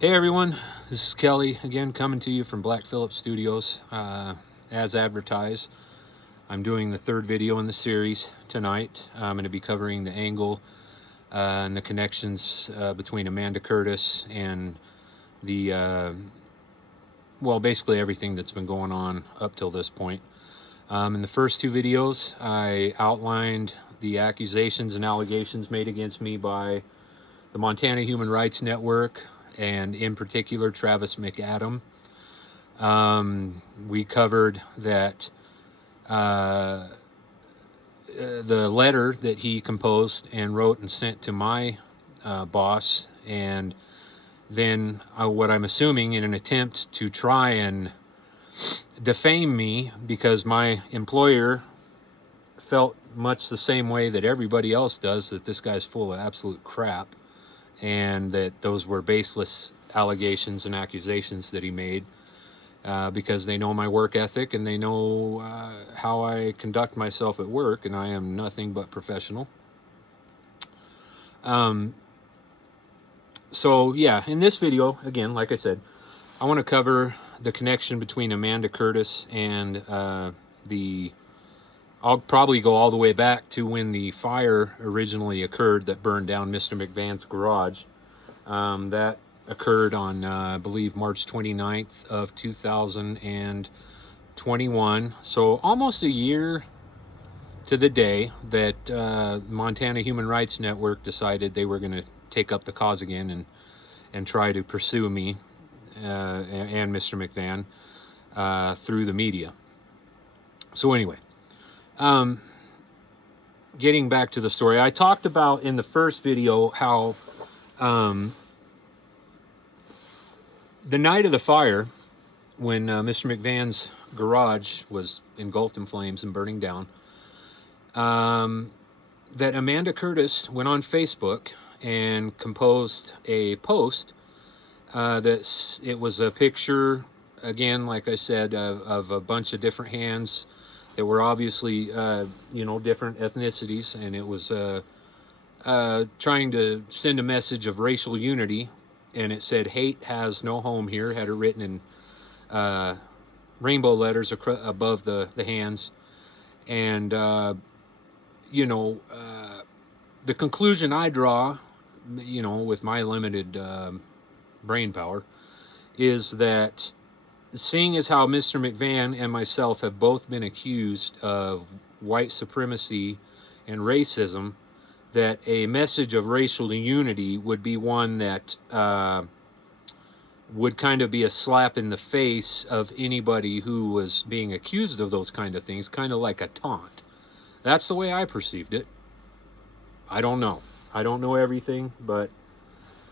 Hey everyone, this is Kelly again coming to you from Black Phillip Studios. As advertised, I'm doing the third video in the series tonight. I'm going to be covering the angle and the connections between Amanda Curtis and the, well, basically everything that's been going on up till this point. In the first two videos, I outlined the accusations and allegations made against me by the Montana Human Rights Network, and in particular Travis McAdam. We covered that the letter that he composed and wrote and sent to my boss, and then what I'm assuming in an attempt to try and defame me, because my employer felt much the same way that everybody else does, that this guy's full of absolute crap, and that those were baseless allegations and accusations that he made, because they know my work ethic and they know how I conduct myself at work, and I am nothing but professional. So yeah, in this video, again, like I said, I want to cover the connection between Amanda Curtis and I'll probably go all the way back to when the fire originally occurred that burned down Mr. McVan's garage. That occurred on, I believe, March 29th of 2021. So almost a year to the day that Montana Human Rights Network decided they were going to take up the cause again and try to pursue me and Mr. McVan through the media. So anyway, getting back to the story, I talked about in the first video how the night of the fire, when Mr. McVan's garage was engulfed in flames and burning down, that Amanda Curtis went on Facebook and composed a post that it was a picture, again, like I said, of a bunch of different hands that were obviously, different ethnicities, and it was trying to send a message of racial unity, and it said, "Hate has no home here," had it written in rainbow letters above the hands. And, the conclusion I draw, with my limited brain power, is that seeing as how Mr. McVan and myself have both been accused of white supremacy and racism, that a message of racial unity would be one that would kind of be a slap in the face of anybody who was being accused of those kind of things, kind of like a taunt. That's the way I perceived it. I don't know. I don't know everything, but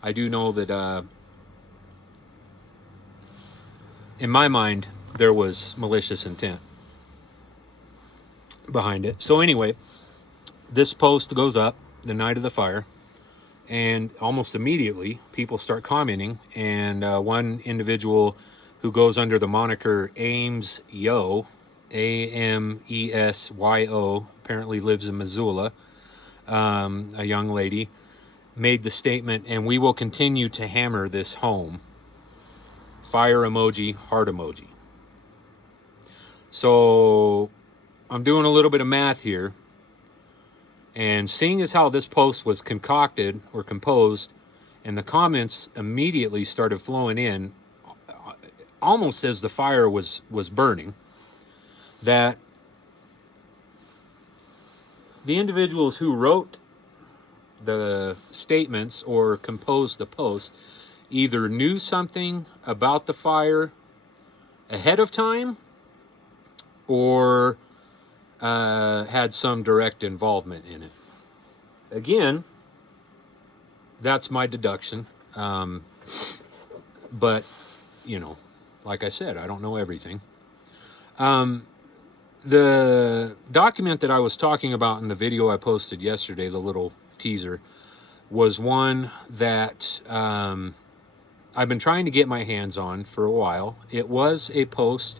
I do know that in my mind, there was malicious intent behind it. So anyway, this post goes up the night of the fire, and almost immediately people start commenting, and one individual who goes under the moniker Ames Yo, Amesyo, apparently lives in Missoula, a young lady, made the statement, "And we will continue to hammer this home." Fire emoji, heart emoji. So I'm doing a little bit of math here, and seeing as how this post was concocted or composed, and the comments immediately started flowing in, almost as the fire was burning, that the individuals who wrote the statements or composed the post either knew something about the fire ahead of time, or had some direct involvement in it. Again, that's my deduction. But, like I said, I don't know everything. The document that I was talking about in the video I posted yesterday, the little teaser, was one that I've been trying to get my hands on for a while. It was a post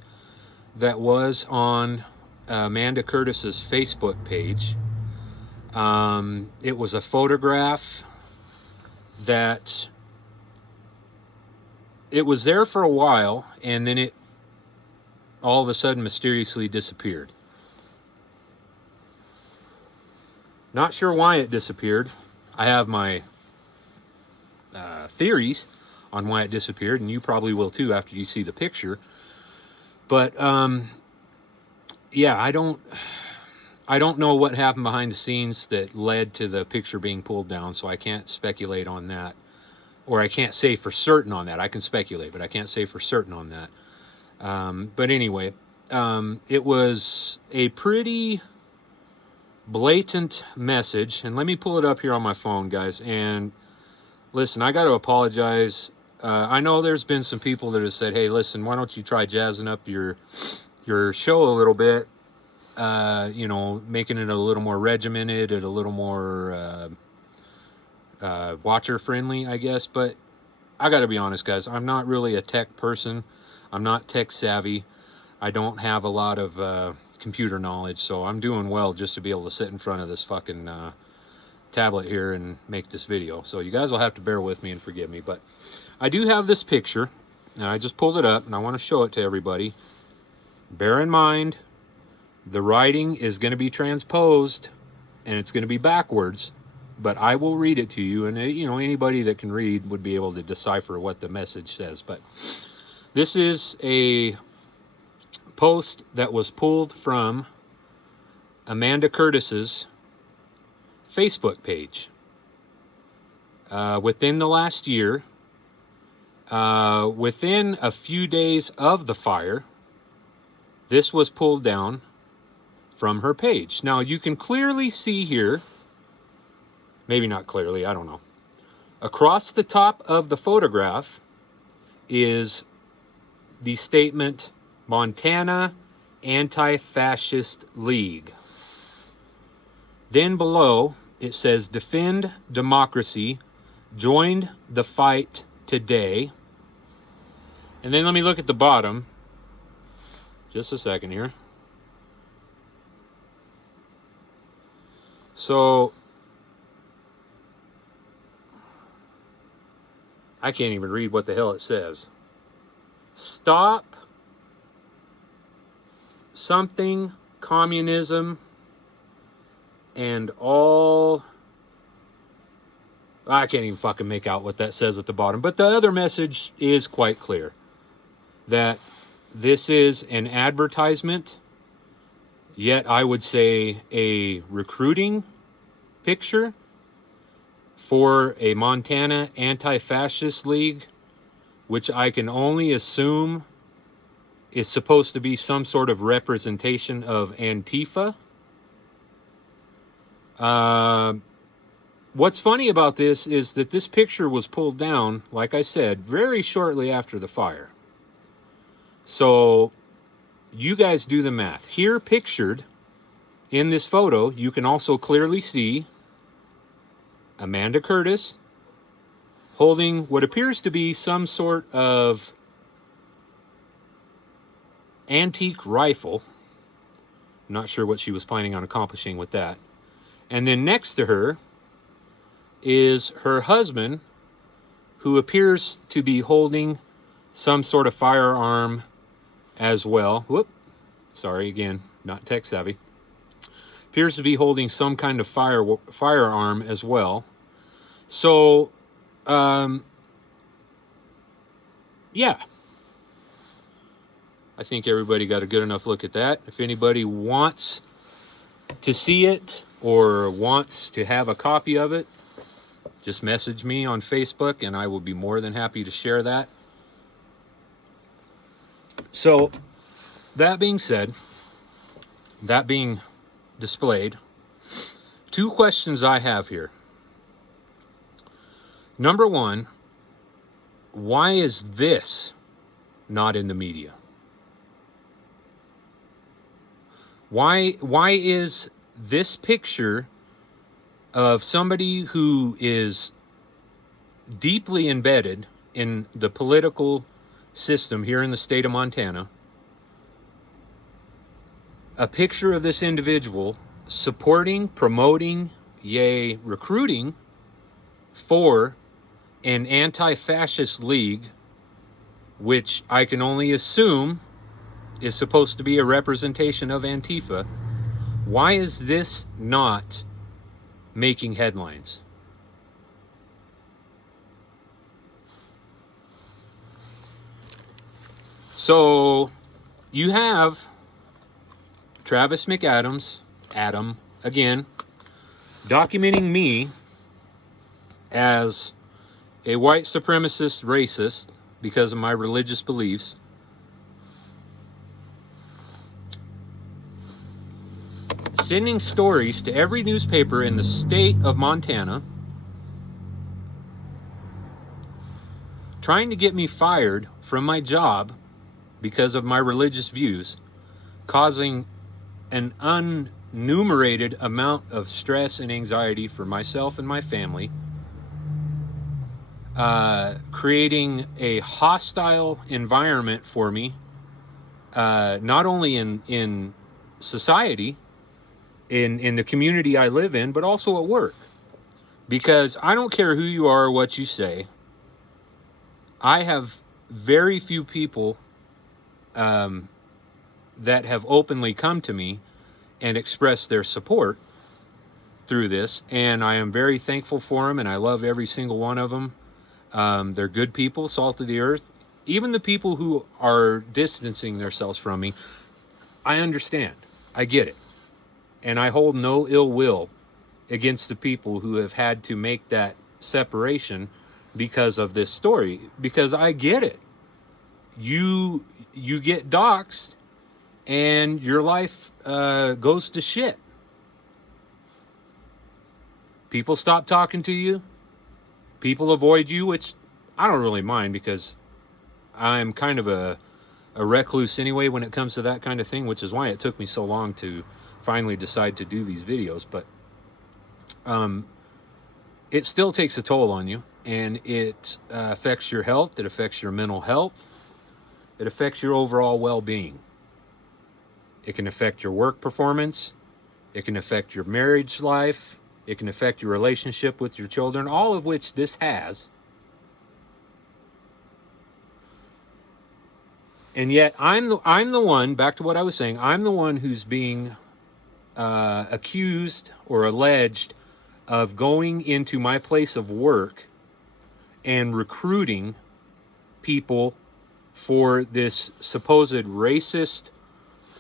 that was on Amanda Curtis's Facebook page. It was a photograph that it was there for a while, and then it all of a sudden mysteriously disappeared. Not sure why it disappeared. I have my theories on why it disappeared, and you probably will too after you see the picture. But yeah, I don't know what happened behind the scenes that led to the picture being pulled down, so I can't speculate on that. Or I can't say for certain on that. I can speculate, but I can't say for certain on that. But anyway, it was a pretty blatant message. And let me pull it up here on my phone, guys. And listen, I got to apologize. I know there's been some people that have said, hey, listen, why don't you try jazzing up your show a little bit? You know, making it a little more regimented and a little more watcher friendly, I guess. But I got to be honest, guys, I'm not really a tech person. I'm not tech savvy. I don't have a lot of computer knowledge, so I'm doing well just to be able to sit in front of this fucking tablet here and make this video. So you guys will have to bear with me and forgive me, but I do have this picture, and I just pulled it up, and I want to show it to everybody. Bear in mind, the writing is going to be transposed, and it's going to be backwards, but I will read it to you, and you know, anybody that can read would be able to decipher what the message says. But this is a post that was pulled from Amanda Curtis's Facebook page within the last year. Within a few days of the fire, this was pulled down from her page. Now you can clearly see here, maybe not clearly, I don't know. Across the top of the photograph is the statement, Montana Anti-Fascist League. Then below it says, defend democracy, joined the fight today. And then let me look at the bottom. Just a second here. So I can't even read what the hell it says. Stop something communism and all. I can't even fucking make out what that says at the bottom. But the other message is quite clear. That this is an advertisement, yet I would say a recruiting picture for a Montana Anti-Fascist League, which I can only assume is supposed to be some sort of representation of Antifa. What's funny about this is that this picture was pulled down, like I said, very shortly after the fire. So you guys do the math. Here pictured in this photo, you can also clearly see Amanda Curtis holding what appears to be some sort of antique rifle. I'm not sure what she was planning on accomplishing with that. And then next to her is her husband, who appears to be holding some sort of firearm as well. Whoop. Sorry, again, not tech savvy. Appears to be holding some kind of firearm as well. So, yeah. I think everybody got a good enough look at that. If anybody wants to see it or wants to have a copy of it, just message me on Facebook and I will be more than happy to share that. So, that being said, that being displayed, two questions I have here. Number one, why is this not in the media? Why is this picture of somebody who is deeply embedded in the political system here in the state of Montana, a picture of this individual supporting, promoting, yea, recruiting for an anti-fascist league which I can only assume is supposed to be a representation of Antifa, why is this not making headlines? So you have Travis McAdams, Adam, again, documenting me as a white supremacist racist because of my religious beliefs. Sending stories to every newspaper in the state of Montana, trying to get me fired from my job because of my religious views, causing an unnumerated amount of stress and anxiety for myself and my family, creating a hostile environment for me, not only in society, in the community I live in, but also at work. Because I don't care who you are or what you say, I have very few people that have openly come to me and expressed their support through this, and I am very thankful for them, and I love every single one of them. They're good people, salt of the earth. Even the people who are distancing themselves from me, I understand. I get it. And I hold no ill will against the people who have had to make that separation because of this story, because I get it. You get doxxed and your life goes to shit. People stop talking to you. People avoid you, which I don't really mind because I'm kind of a recluse anyway when it comes to that kind of thing, which is why it took me so long to finally decide to do these videos. But it still takes a toll on you, and it affects your health, it affects your mental health, it affects your overall well-being. It can affect your work performance, it can affect your marriage life, it can affect your relationship with your children, all of which this has. And yet I'm the one, back to what I was saying, I'm the one who's being accused or alleged of going into my place of work and recruiting people for this supposed racist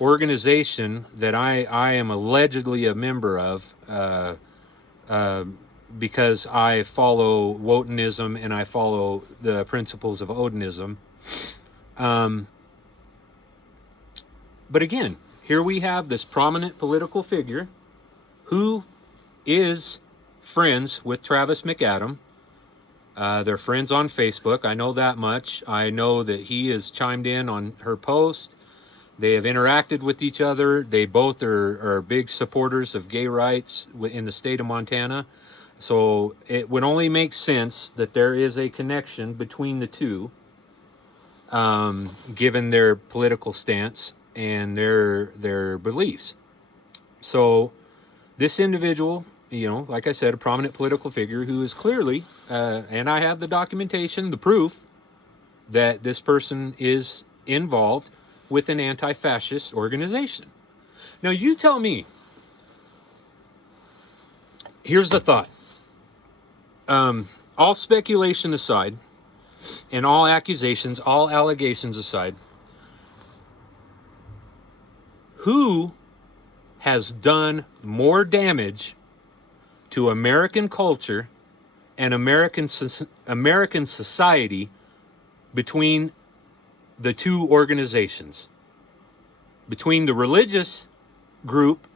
organization that I am allegedly a member of, because I follow Wotanism and I follow the principles of Odinism. But again, here we have this prominent political figure who is friends with Travis McAdam. They're friends on Facebook. I know that much. I know that he has chimed in on her post. They have interacted with each other. They both are big supporters of gay rights in the state of Montana. So it would only make sense that there is a connection between the two, given their political stance and their beliefs. So this individual, like I said, a prominent political figure who is clearly, and I have the documentation, the proof that this person is involved with an anti-fascist organization. Now you tell me, here's the thought. All speculation aside, and all accusations, all allegations aside, who has done more damage to American culture and American society between the two organizations? Between the religious group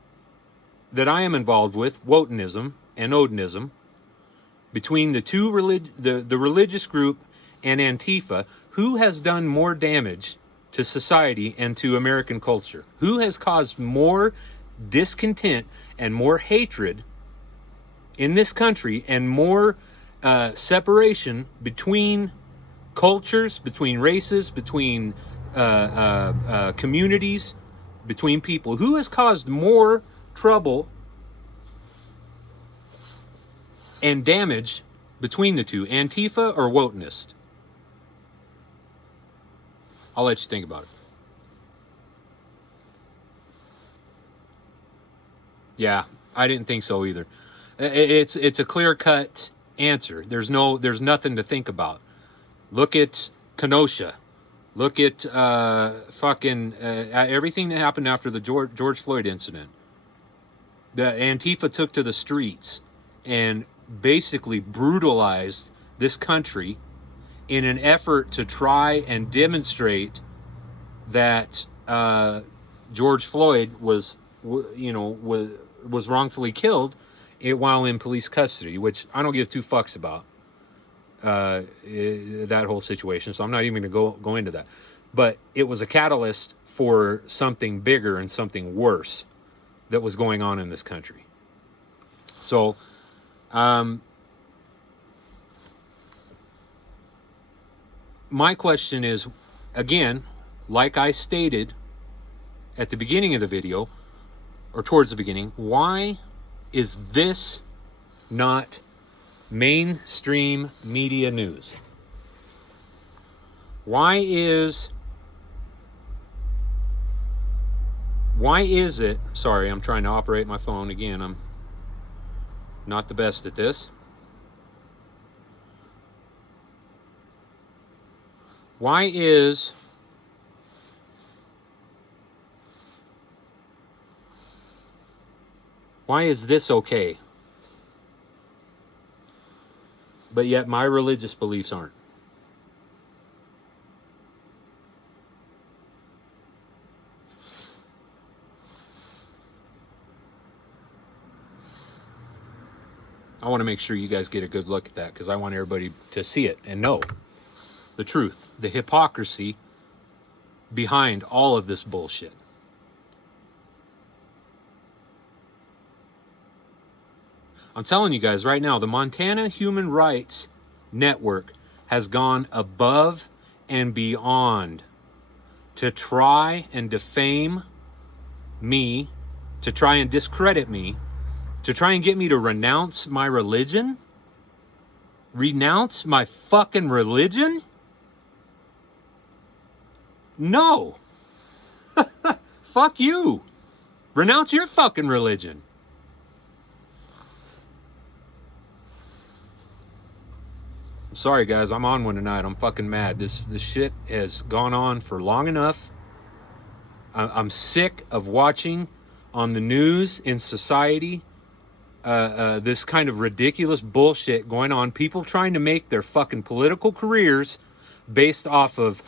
that I am involved with, Wotanism and Odinism, between the two the religious group and Antifa, who has done more damage to society and to American culture? Who has caused more discontent and more hatred in this country and more separation between cultures, between races, between communities, between people? Who has caused more trouble and damage between the two, Antifa or Wotanist? I'll let you think about it. Yeah, I didn't think so either. It's a clear-cut answer. There's nothing to think about. Look at Kenosha. Look at everything that happened after the George Floyd incident. The Antifa took to the streets and basically brutalized this country in an effort to try and demonstrate that George Floyd was wrongfully killed while in police custody, which I don't give two fucks about that whole situation. So I'm not even going to go into that. But it was a catalyst for something bigger and something worse that was going on in this country. So, my question is, again, like I stated at the beginning of the video, or towards the beginning, why is this not mainstream media news? Why is it, sorry, I'm trying to operate my phone again, I'm not the best at this. Why is this okay, but yet my religious beliefs aren't? I want to make sure you guys get a good look at that, because I want everybody to see it and know the truth, the hypocrisy behind all of this bullshit. I'm telling you guys right now, the Montana Human Rights Network has gone above and beyond to try and defame me, to try and discredit me, to try and get me to renounce my religion? Renounce my fucking religion? No. Fuck you. Renounce your fucking religion. I'm sorry, guys. I'm on one tonight. I'm fucking mad. This shit has gone on for long enough. I'm sick of watching on the news, in society, this kind of ridiculous bullshit going on. People trying to make their fucking political careers based off of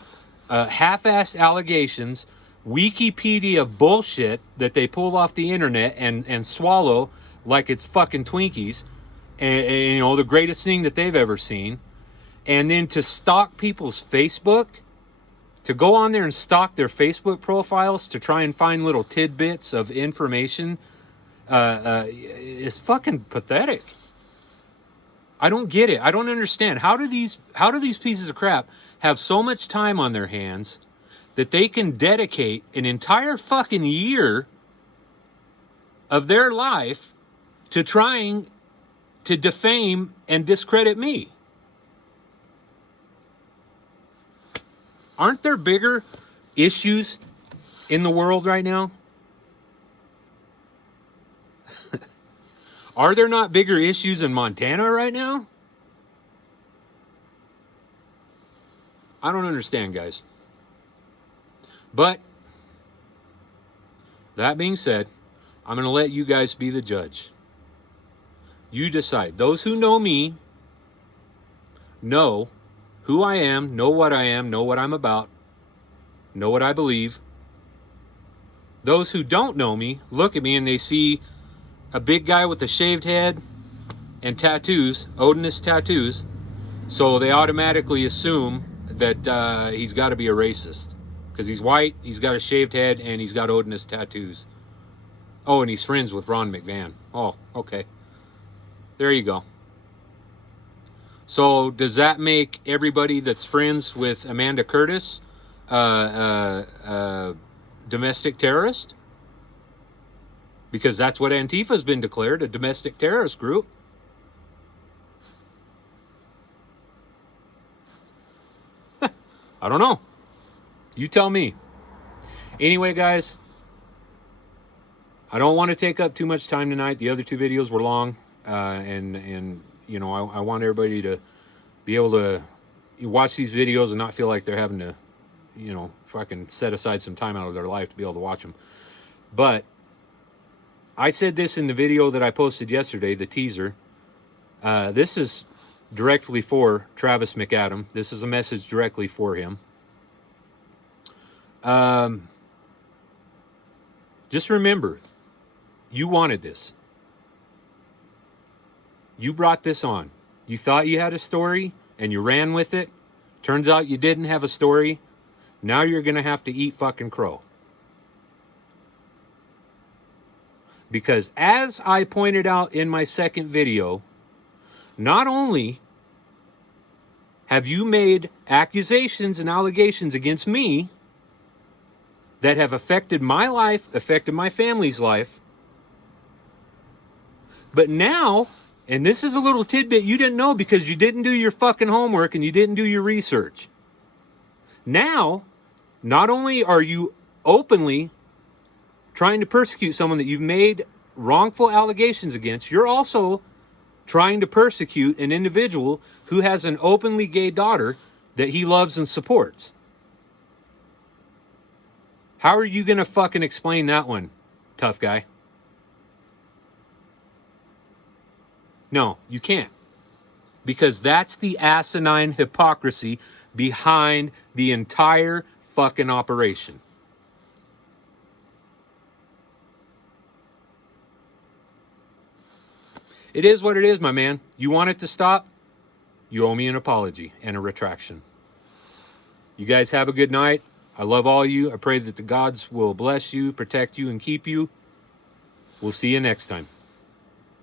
half-assed allegations, Wikipedia bullshit that they pull off the internet and swallow like it's fucking Twinkies, and you know, the greatest thing that they've ever seen. And then to stalk people's Facebook, to go on there and stalk their Facebook profiles to try and find little tidbits of information, is fucking pathetic. I don't get it. I don't understand. How do these pieces of crap have so much time on their hands that they can dedicate an entire fucking year of their life to trying to defame and discredit me? Aren't there bigger issues in the world right now? Are there not bigger issues in Montana right now? I don't understand, guys. But that being said, I'm going to let you guys be the judge. You decide. Those who know me know who I am, know what I'm about, know what I believe. Those who don't know me look at me and they see a big guy with a shaved head and tattoos, Odinist tattoos, so they automatically assume that he's got to be a racist. Because he's white, he's got a shaved head, and he's got Odinist tattoos. Oh, and he's friends with Ron McMahon. Oh, okay. There you go. So does that make everybody that's friends with Amanda Curtis domestic terrorist? Because that's what Antifa's been declared, a domestic terrorist group. I don't know. You tell me. Anyway, guys, I don't want to take up too much time tonight. The other two videos were long, and you know, I want everybody to be able to watch these videos and not feel like they're having to, you know, fucking set aside some time out of their life to be able to watch them. But I said this in the video that I posted yesterday, the teaser. This is directly for Travis McAdam. This is a message directly for him. Just remember, you wanted this. You brought this on. You thought you had a story and you ran with it. Turns out you didn't have a story. Now you're going to have to eat fucking crow. Because as I pointed out in my second video, not only have you made accusations and allegations against me that have affected my life, affected my family's life, but now, and this is a little tidbit you didn't know because you didn't do your fucking homework and you didn't do your research. Now, not only are you openly trying to persecute someone that you've made wrongful allegations against, you're also trying to persecute an individual who has an openly gay daughter that he loves and supports. How are you going to fucking explain that one, tough guy? No, you can't. Because that's the asinine hypocrisy behind the entire fucking operation. It is what it is, my man. You want it to stop? You owe me an apology and a retraction. You guys have a good night. I love all you. I pray that the gods will bless you, protect you, and keep you. We'll see you next time.